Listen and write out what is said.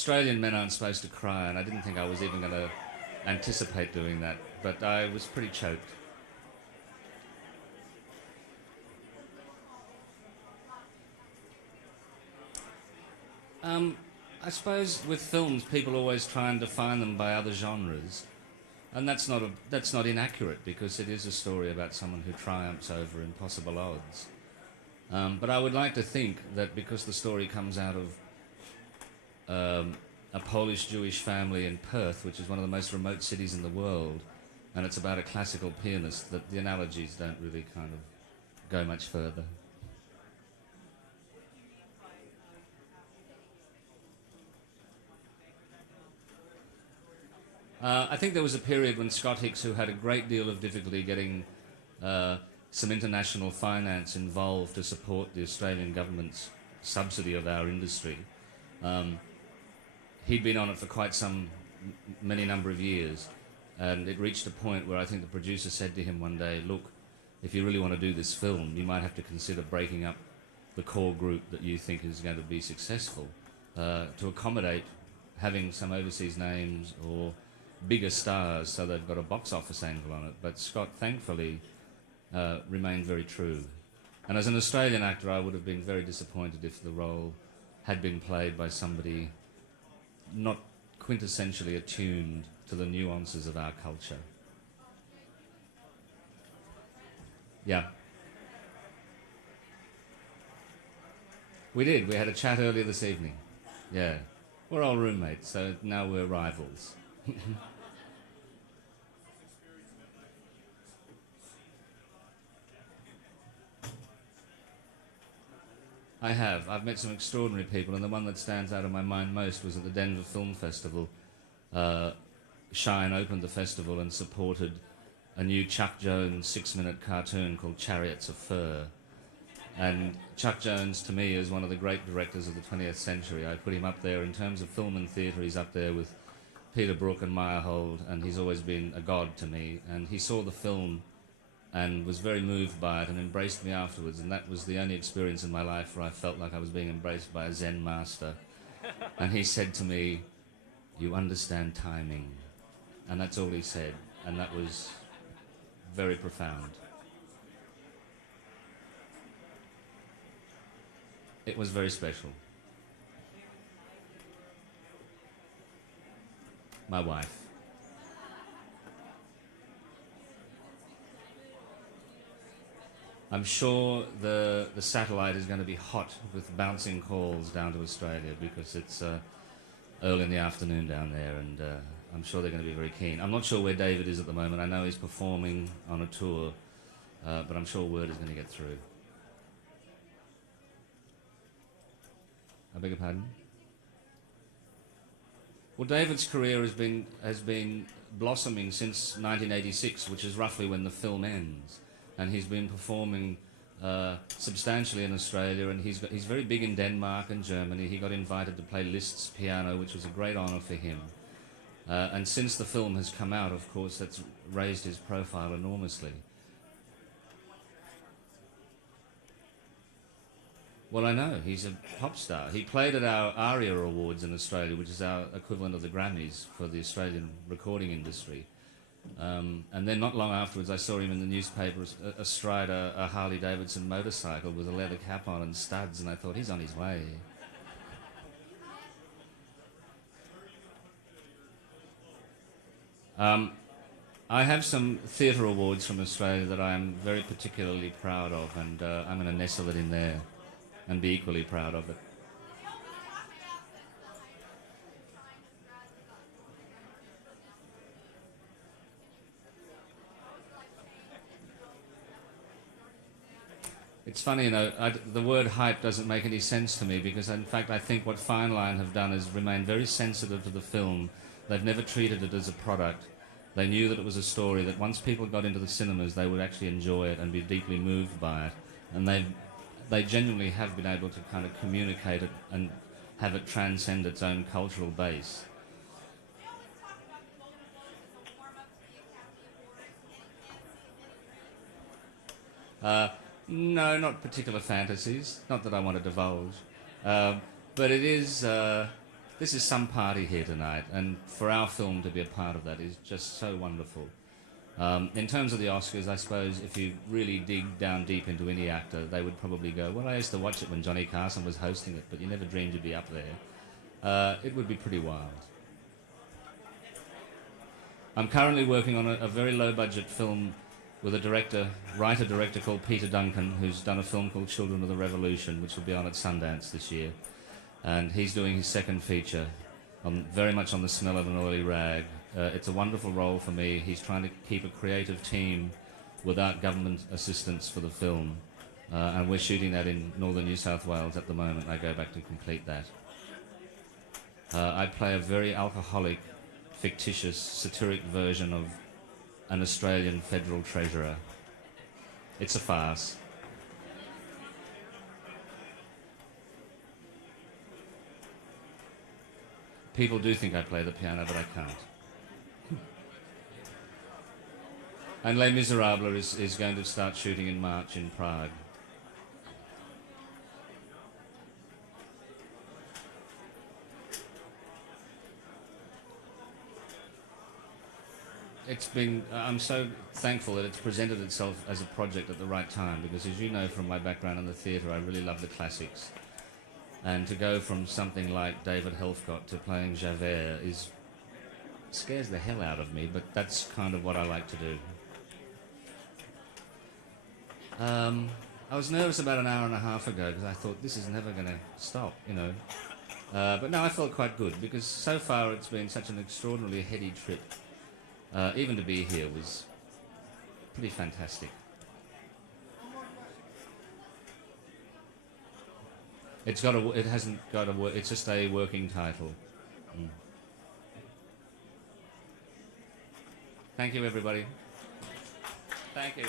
Australian men aren't supposed to cry, and I didn't think I was even going to anticipate doing that, but I was pretty choked. I suppose with films, people always try and define them by other genres, and that's not inaccurate because it is a story about someone who triumphs over impossible odds. But I would like to think that because the story comes out of a Polish Jewish family in Perth, which is one of the most remote cities in the world, and it's about a classical pianist, that the analogies don't really kind of go much further. I think there was a period when Scott Hicks, who had a great deal of difficulty getting some international finance involved to support the Australian government's subsidy of our industry, he'd been on it for quite many number of years, and it reached a point where I think the producer said to him one day, look, if you really want to do this film, you might have to consider breaking up the core group that you think is going to be successful to accommodate having some overseas names or bigger stars so they've got a box office angle on it. But Scott, thankfully, remained very true. And as an Australian actor, I would have been very disappointed if the role had been played by somebody not quintessentially attuned to the nuances of our culture. Yeah. We did. We had a chat earlier this evening. Yeah. We're all roommates, so now we're rivals. I have. I've met some extraordinary people, and the one that stands out in my mind most was at the Denver Film Festival. Shine opened the festival and supported a new Chuck Jones 6-minute cartoon called Chariots of Fur. And Chuck Jones, to me, is one of the great directors of the 20th century. I put him up there in terms of film and theatre. He's up there with Peter Brook and Meyerhold, and he's always been a god to me. And he saw the film and was very moved by it and embraced me afterwards, and that was the only experience in my life where I felt like I was being embraced by a Zen master. And he said to me, "You understand timing." And that's all he said, and that was very profound. It was very special. My wife. I'm sure the satellite is going to be hot with bouncing calls down to Australia because it's early in the afternoon down there, and I'm sure they're going to be very keen. I'm not sure where David is at the moment. I know he's performing on a tour, but I'm sure word is going to get through. I beg your pardon? Well, David's career has been blossoming since 1986, which is roughly when the film ends. And he's been performing substantially in Australia, and he's very big in Denmark and Germany. He got invited to play Liszt's piano, which was a great honour for him. And since the film has come out, of course, that's raised his profile enormously. Well, I know, he's a pop star. He played at our ARIA Awards in Australia, which is our equivalent of the Grammys for the Australian recording industry. And then not long afterwards, I saw him in the newspaper astride a Harley-Davidson motorcycle with a leather cap on and studs, and I thought, he's on his way. I have some theatre awards from Australia that I am very particularly proud of, and I'm going to nestle it in there and be equally proud of it. It's funny, you know, the word hype doesn't make any sense to me because, in fact, I think what Fine Line have done is remain very sensitive to the film. They've never treated it as a product. They knew that it was a story that once people got into the cinemas, they would actually enjoy it and be deeply moved by it. And they genuinely have been able to kind of communicate it and have it transcend its own cultural base. No, not particular fantasies. Not that I want to divulge. But it is this is some party here tonight, and for our film to be a part of that is just so wonderful. In terms of the Oscars, I suppose if you really dig down deep into any actor, they would probably go, well, I used to watch it when Johnny Carson was hosting it, but you never dreamed you'd be up there. It would be pretty wild. I'm currently working on a very low-budget film with a writer-director called Peter Duncan, who's done a film called Children of the Revolution, which will be on at Sundance this year. And he's doing his second feature, very much on the smell of an oily rag. It's a wonderful role for me. He's trying to keep a creative team without government assistance for the film. And we're shooting that in northern New South Wales at the moment. I go back to complete that. I play a very alcoholic, fictitious, satiric version of an Australian federal treasurer. It's a farce. People do think I play the piano, but I can't. And Les Miserables is going to start shooting in March in Prague. I'm so thankful that it's presented itself as a project at the right time, because as you know from my background in the theatre, I really love the classics. And to go from something like David Helfgott to playing Javert scares the hell out of me, but that's kind of what I like to do. I was nervous about an hour and a half ago because I thought this is never going to stop, you know. But no, I felt quite good because so far it's been such an extraordinarily heady trip. Even to be here was pretty fantastic. It hasn't got a it's just a working title. Thank you, everybody. Thank you.